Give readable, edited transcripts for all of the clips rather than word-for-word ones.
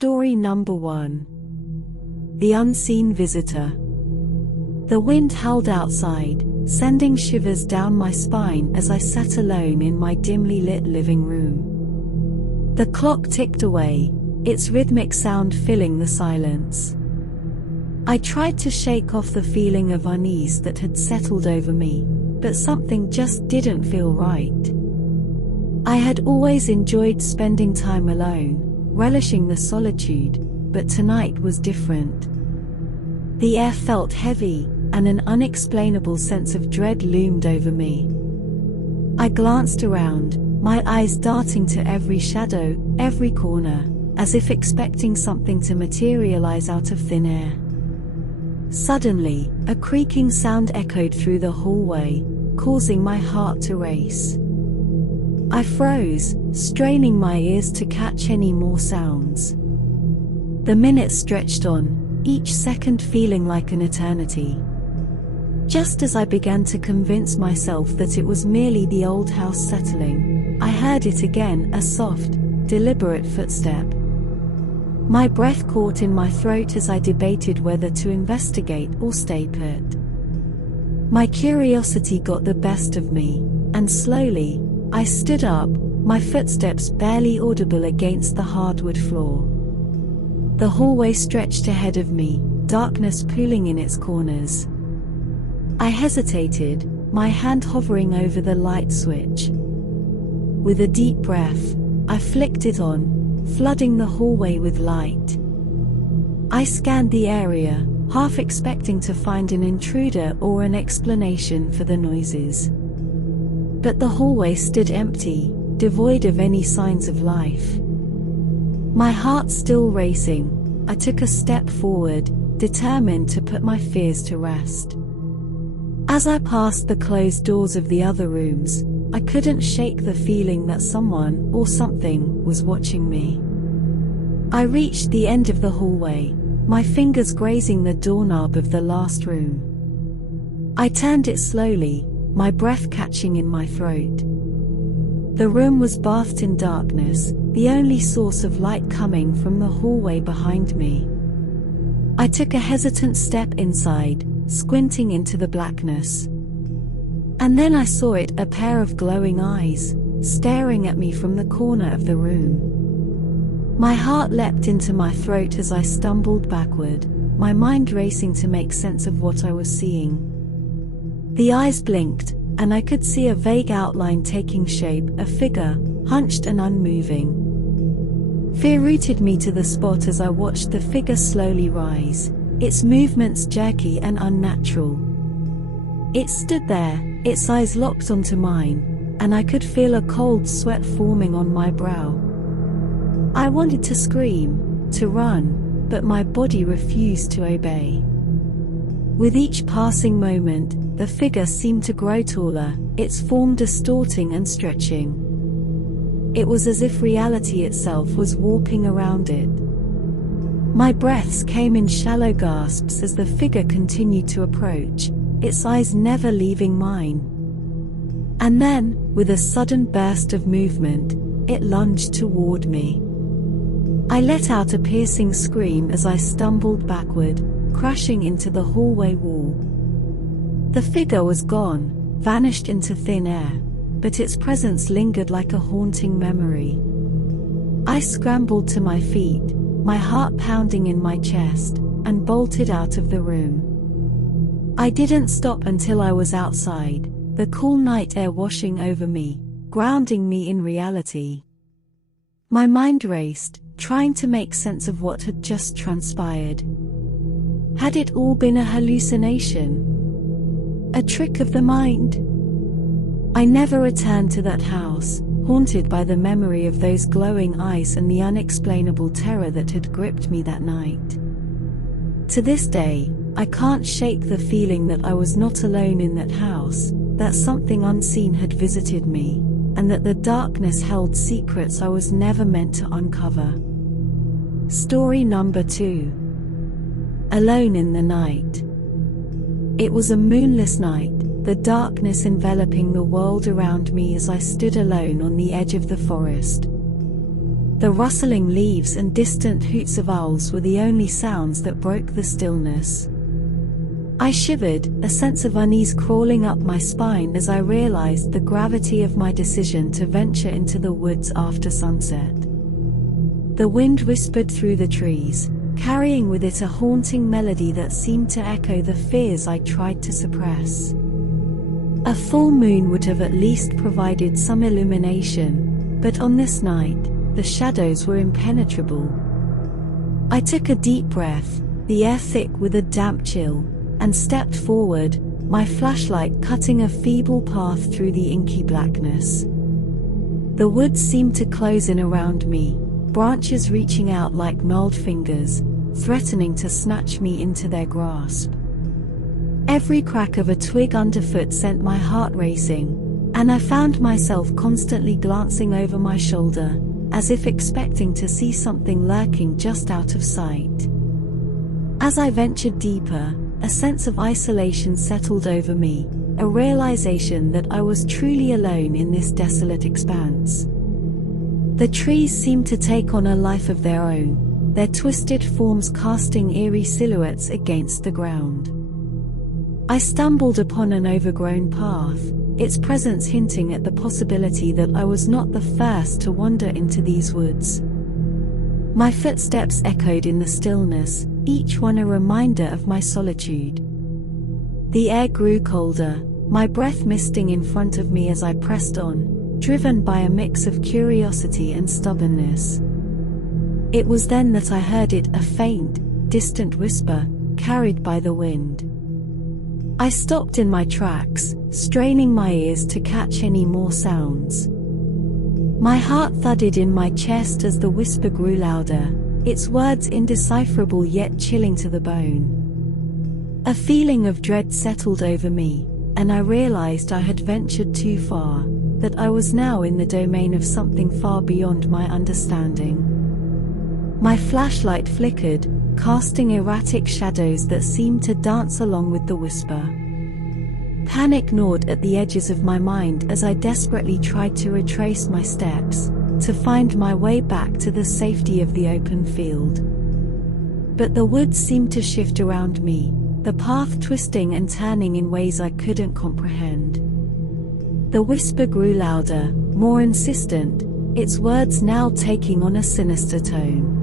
Story number 1. The Unseen Visitor. The wind howled outside, sending shivers down my spine as I sat alone in my dimly lit living room. The clock ticked away, its rhythmic sound filling the silence. I tried to shake off the feeling of unease that had settled over me, but something just didn't feel right. I had always enjoyed spending time alone, relishing the solitude, but tonight was different. The air felt heavy, and an unexplainable sense of dread loomed over me. I glanced around, my eyes darting to every shadow, every corner, as if expecting something to materialize out of thin air. Suddenly, a creaking sound echoed through the hallway, causing my heart to race. I froze, straining my ears to catch any more sounds. The minutes stretched on, each second feeling like an eternity. Just as I began to convince myself that it was merely the old house settling, I heard it again, a soft, deliberate footstep. My breath caught in my throat as I debated whether to investigate or stay put. My curiosity got the best of me, and slowly, I stood up, my footsteps barely audible against the hardwood floor. The hallway stretched ahead of me, darkness pooling in its corners. I hesitated, my hand hovering over the light switch. With a deep breath, I flicked it on, flooding the hallway with light. I scanned the area, half expecting to find an intruder or an explanation for the noises. But the hallway stood empty, devoid of any signs of life. My heart still racing, I took a step forward, determined to put my fears to rest. As I passed the closed doors of the other rooms, I couldn't shake the feeling that someone or something was watching me. I reached the end of the hallway, my fingers grazing the doorknob of the last room. I turned it slowly, my breath catching in my throat. The room was bathed in darkness, the only source of light coming from the hallway behind me. I took a hesitant step inside, squinting into the blackness. And then I saw it, a pair of glowing eyes, staring at me from the corner of the room. My heart leapt into my throat as I stumbled backward, my mind racing to make sense of what I was seeing. The eyes blinked, and I could see a vague outline taking shape, a figure, hunched and unmoving. Fear rooted me to the spot as I watched the figure slowly rise, its movements jerky and unnatural. It stood there, its eyes locked onto mine, and I could feel a cold sweat forming on my brow. I wanted to scream, to run, but my body refused to obey. With each passing moment, the figure seemed to grow taller, its form distorting and stretching. It was as if reality itself was warping around it. My breaths came in shallow gasps as the figure continued to approach, its eyes never leaving mine. And then, with a sudden burst of movement, it lunged toward me. I let out a piercing scream as I stumbled backward, crashing into the hallway wall. The figure was gone, vanished into thin air, but its presence lingered like a haunting memory. I scrambled to my feet, my heart pounding in my chest, and bolted out of the room. I didn't stop until I was outside, the cool night air washing over me, grounding me in reality. My mind raced, trying to make sense of what had just transpired. Had it all been a hallucination? A trick of the mind? I never returned to that house, haunted by the memory of those glowing eyes and the unexplainable terror that had gripped me that night. To this day, I can't shake the feeling that I was not alone in that house, that something unseen had visited me, and that the darkness held secrets I was never meant to uncover. Story number 2. Alone in the night. It was a moonless night, the darkness enveloping the world around me as I stood alone on the edge of the forest. The rustling leaves and distant hoots of owls were the only sounds that broke the stillness. I shivered, a sense of unease crawling up my spine as I realized the gravity of my decision to venture into the woods after sunset. The wind whispered through the trees, carrying with it a haunting melody that seemed to echo the fears I tried to suppress. A full moon would have at least provided some illumination, but on this night, the shadows were impenetrable. I took a deep breath, the air thick with a damp chill, and stepped forward, my flashlight cutting a feeble path through the inky blackness. The woods seemed to close in around me, branches reaching out like gnarled fingers, threatening to snatch me into their grasp. Every crack of a twig underfoot sent my heart racing, and I found myself constantly glancing over my shoulder, as if expecting to see something lurking just out of sight. As I ventured deeper, a sense of isolation settled over me, a realization that I was truly alone in this desolate expanse. The trees seemed to take on a life of their own, their twisted forms casting eerie silhouettes against the ground. I stumbled upon an overgrown path, its presence hinting at the possibility that I was not the first to wander into these woods. My footsteps echoed in the stillness, each one a reminder of my solitude. The air grew colder, my breath misting in front of me as I pressed on, driven by a mix of curiosity and stubbornness. It was then that I heard it, a faint, distant whisper, carried by the wind. I stopped in my tracks, straining my ears to catch any more sounds. My heart thudded in my chest as the whisper grew louder, its words indecipherable yet chilling to the bone. A feeling of dread settled over me, and I realized I had ventured too far, that I was now in the domain of something far beyond my understanding. My flashlight flickered, casting erratic shadows that seemed to dance along with the whisper. Panic gnawed at the edges of my mind as I desperately tried to retrace my steps, to find my way back to the safety of the open field. But the woods seemed to shift around me, the path twisting and turning in ways I couldn't comprehend. The whisper grew louder, more insistent, its words now taking on a sinister tone.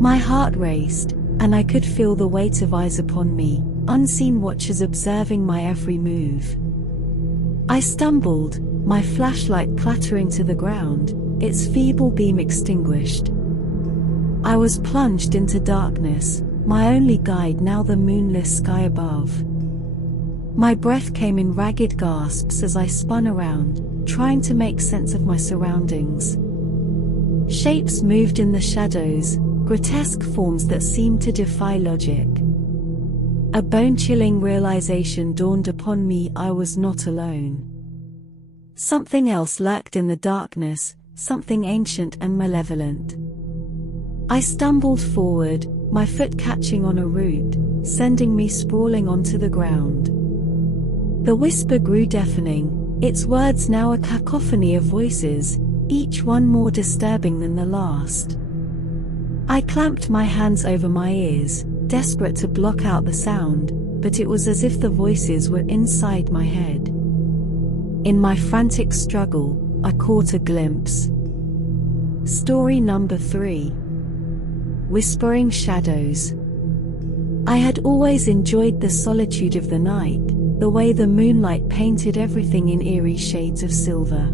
My heart raced, and I could feel the weight of eyes upon me, unseen watchers observing my every move. I stumbled, my flashlight clattering to the ground, its feeble beam extinguished. I was plunged into darkness, my only guide now the moonless sky above. My breath came in ragged gasps as I spun around, trying to make sense of my surroundings. Shapes moved in the shadows, grotesque forms that seemed to defy logic. A bone-chilling realization dawned upon me: I was not alone. Something else lurked in the darkness, something ancient and malevolent. I stumbled forward, my foot catching on a root, sending me sprawling onto the ground. The whisper grew deafening, its words now a cacophony of voices, each one more disturbing than the last. I clamped my hands over my ears, desperate to block out the sound, but it was as if the voices were inside my head. In my frantic struggle, I caught a glimpse. Story number 3. Whispering Shadows. I had always enjoyed the solitude of the night, the way the moonlight painted everything in eerie shades of silver.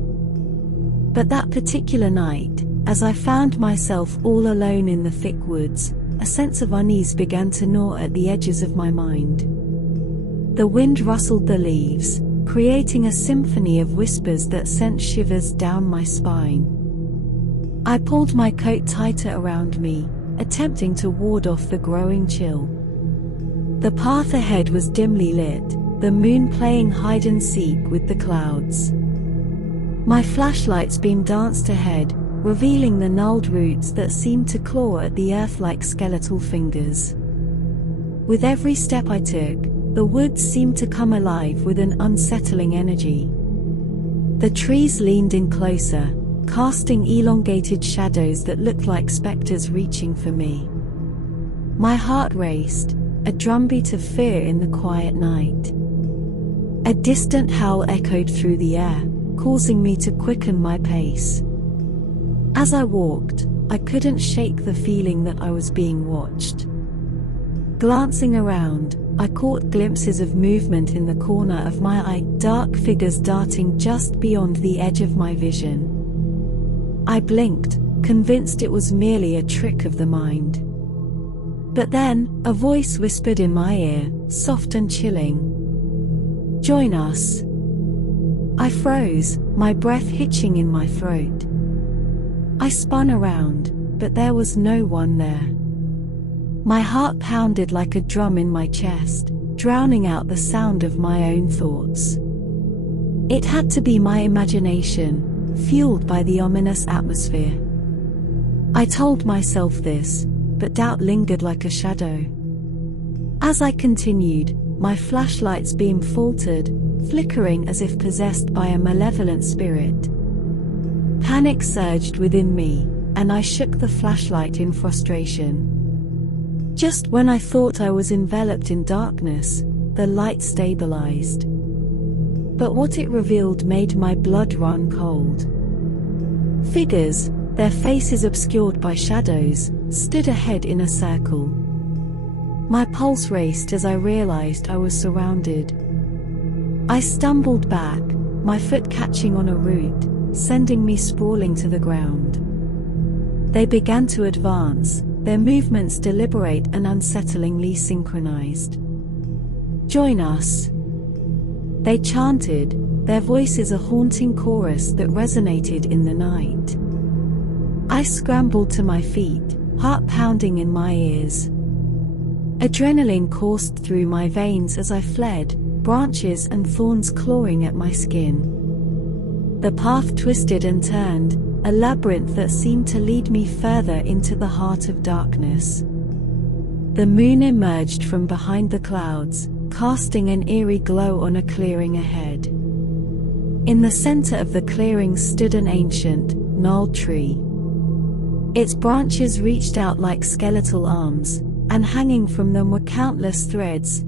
But that particular night, as I found myself all alone in the thick woods, a sense of unease began to gnaw at the edges of my mind. The wind rustled the leaves, creating a symphony of whispers that sent shivers down my spine. I pulled my coat tighter around me, attempting to ward off the growing chill. The path ahead was dimly lit, the moon playing hide-and-seek with the clouds. My flashlight's beam danced ahead, revealing the gnarled roots that seemed to claw at the earth like skeletal fingers. With every step I took, the woods seemed to come alive with an unsettling energy. The trees leaned in closer, casting elongated shadows that looked like specters reaching for me. My heart raced, a drumbeat of fear in the quiet night. A distant howl echoed through the air, causing me to quicken my pace. As I walked, I couldn't shake the feeling that I was being watched. Glancing around, I caught glimpses of movement in the corner of my eye, dark figures darting just beyond the edge of my vision. I blinked, convinced it was merely a trick of the mind. But then, a voice whispered in my ear, soft and chilling. "Join us." I froze, my breath hitching in my throat. I spun around, but there was no one there. My heart pounded like a drum in my chest, drowning out the sound of my own thoughts. It had to be my imagination, fueled by the ominous atmosphere. I told myself this, but doubt lingered like a shadow. As I continued, my flashlight's beam faltered, flickering as if possessed by a malevolent spirit. Panic surged within me, and I shook the flashlight in frustration. Just when I thought I was enveloped in darkness, the light stabilized. But what it revealed made my blood run cold. Figures, their faces obscured by shadows, stood ahead in a circle. My pulse raced as I realized I was surrounded. I stumbled back, my foot catching on a root, sending me sprawling to the ground. They began to advance, their movements deliberate and unsettlingly synchronized. "Join us," they chanted, their voices a haunting chorus that resonated in the night. I scrambled to my feet, heart pounding in my ears. Adrenaline coursed through my veins as I fled, branches and thorns clawing at my skin. The path twisted and turned, a labyrinth that seemed to lead me further into the heart of darkness. The moon emerged from behind the clouds, casting an eerie glow on a clearing ahead. In the center of the clearing stood an ancient, gnarled tree. Its branches reached out like skeletal arms, and hanging from them were countless threads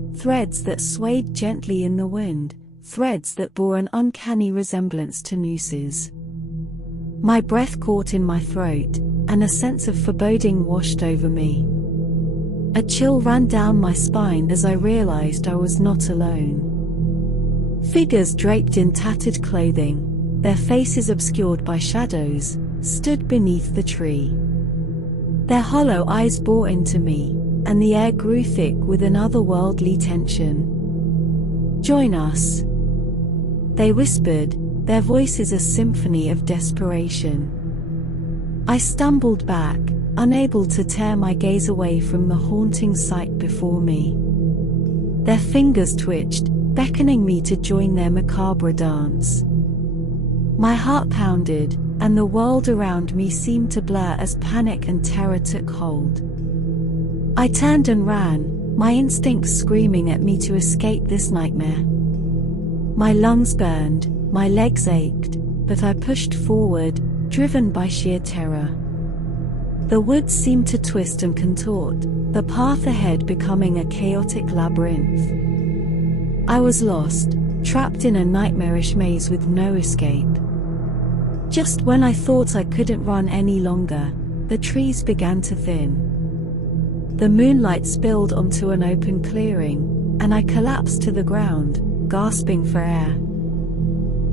that swayed gently in the wind, threads that bore an uncanny resemblance to nooses. My breath caught in my throat, and a sense of foreboding washed over me. A chill ran down my spine as I realized I was not alone. Figures draped in tattered clothing, their faces obscured by shadows, stood beneath the tree. Their hollow eyes bore into me, and the air grew thick with an otherworldly tension. "Join us," they whispered, their voices a symphony of desperation. I stumbled back, unable to tear my gaze away from the haunting sight before me. Their fingers twitched, beckoning me to join their macabre dance. My heart pounded, and the world around me seemed to blur as panic and terror took hold. I turned and ran, my instincts screaming at me to escape this nightmare. My lungs burned, my legs ached, but I pushed forward, driven by sheer terror. The woods seemed to twist and contort, the path ahead becoming a chaotic labyrinth. I was lost, trapped in a nightmarish maze with no escape. Just when I thought I couldn't run any longer, the trees began to thin. The moonlight spilled onto an open clearing, and I collapsed to the ground, gasping for air.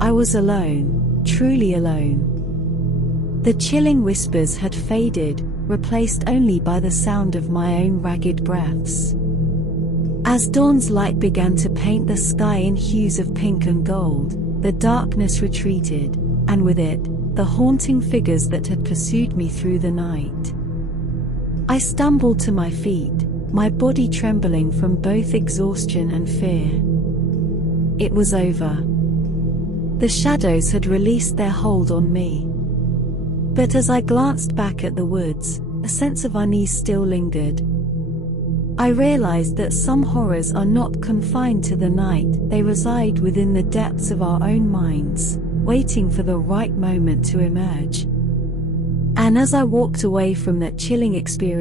I was alone, truly alone. The chilling whispers had faded, replaced only by the sound of my own ragged breaths. As dawn's light began to paint the sky in hues of pink and gold, the darkness retreated, and with it, the haunting figures that had pursued me through the night. I stumbled to my feet, my body trembling from both exhaustion and fear. It was over. The shadows had released their hold on me. But as I glanced back at the woods, a sense of unease still lingered. I realized that some horrors are not confined to the night, they reside within the depths of our own minds, waiting for the right moment to emerge. And as I walked away from that chilling experience,